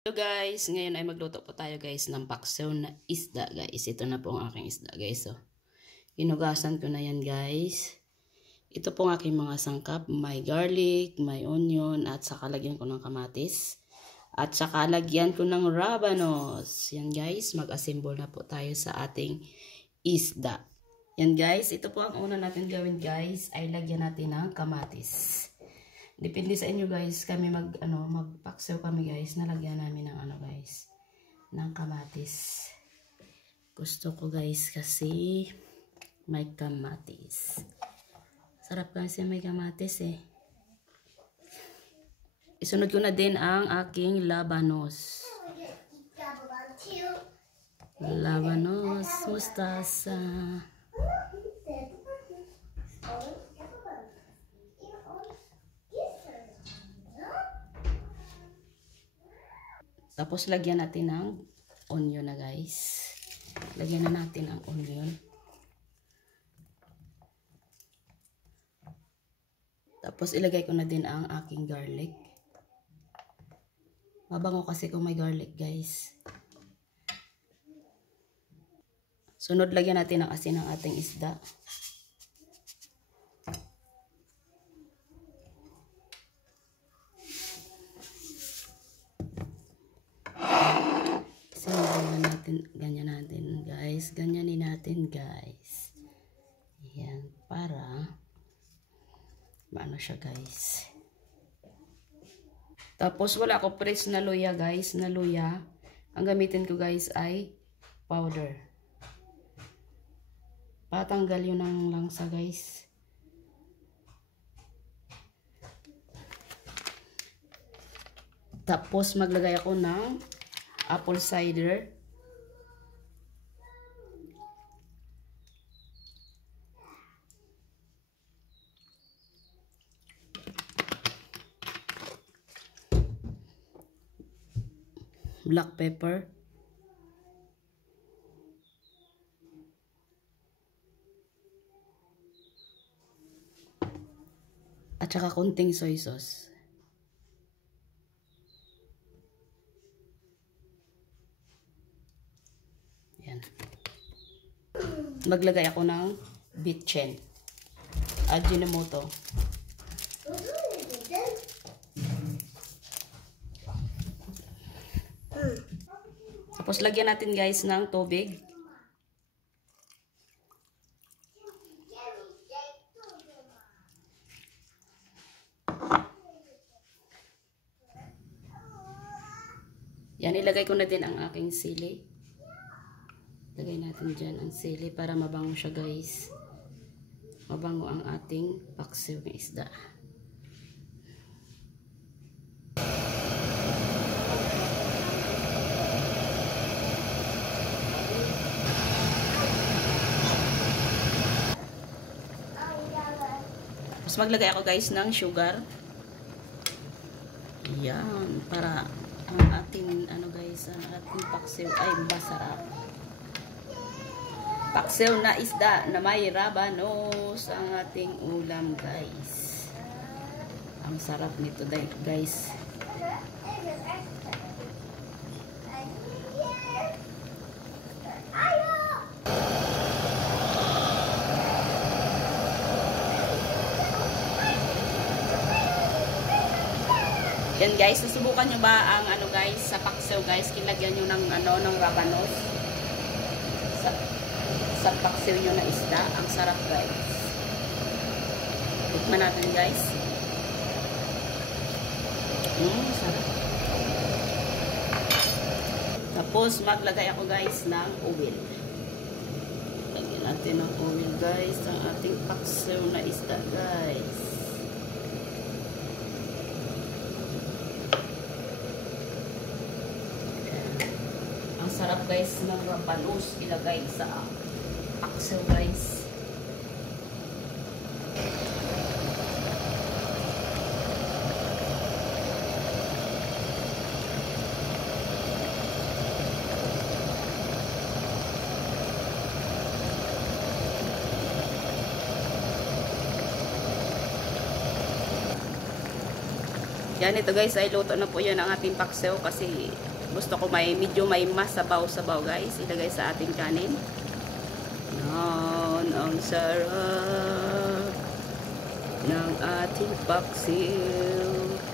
Hello guys, ngayon ay magluto po tayo guys ng paksiw na isda guys. Ito na po ang aking isda guys. So, hinugasan ko na yan guys. Ito po ang aking mga sangkap. May garlic, may onion at saka lagyan ko ng kamatis. At saka lagyan ko ng rabanos. Yan guys, mag-assemble na po tayo sa ating isda. Yan guys, ito po ang una natin gawin guys ay lagyan natin ng kamatis. Depende sa inyo guys, kami magpaksiw kami guys, nalagyan namin ng ng kamatis. Gusto ko guys kasi may kamatis. Sarap kasi may kamatis eh. Isunod ko na din ang aking labanos. Labanos, mustasa. Tapos lagyan natin ng onion na guys. Lagyan na natin ang onion. Tapos ilagay ko na din ang aking garlic. Mabango kasi kung may garlic guys. Sunod lagyan natin ng asin ng ating isda. Ganyanin natin guys. Yan, para maano siya guys. Tapos wala ako fresh na luya guys, na luya. Ang gamitin ko guys ay powder. Patanggal yun ng langsa guys. Tapos maglagay ako ng apple cider. Black pepper. At saka konting soy sauce. Yan. Maglagay ako ng bitchin. Ajinomoto. Tapos lagyan natin guys ng tubig. Yan, ilagay ko na din ang aking sili. Lagay natin dyan ang sili para mabango siya guys. Mabango ang ating paksiw ng isda. Tapos maglagay ako guys ng sugar. Yan, para ang ating ang ating paksiw ay masarap. Paksiw na isda na may rabanos ang ating ulam guys. Ang sarap nito guys. Yan guys, nasubukan nyo ba ang guys sa paksiw guys, kinlagyan nyo ng rabanos sa paksiw nyo na isda, ang sarap guys. Tikman natin guys. Sarap. Tapos maglagay ako guys ng oil. Lagyan natin ng oil guys ang ating paksiw na isda guys. Sarap guys ng rabanos ilagay sa paksiw guys. Yan, ito guys ay luto na po yan ang ating paksiw kasi Gusto ko medyo may mas sabaw-sabaw guys. Ilagay sa ating kanin. Yan, ang sarap ng ating paksiw.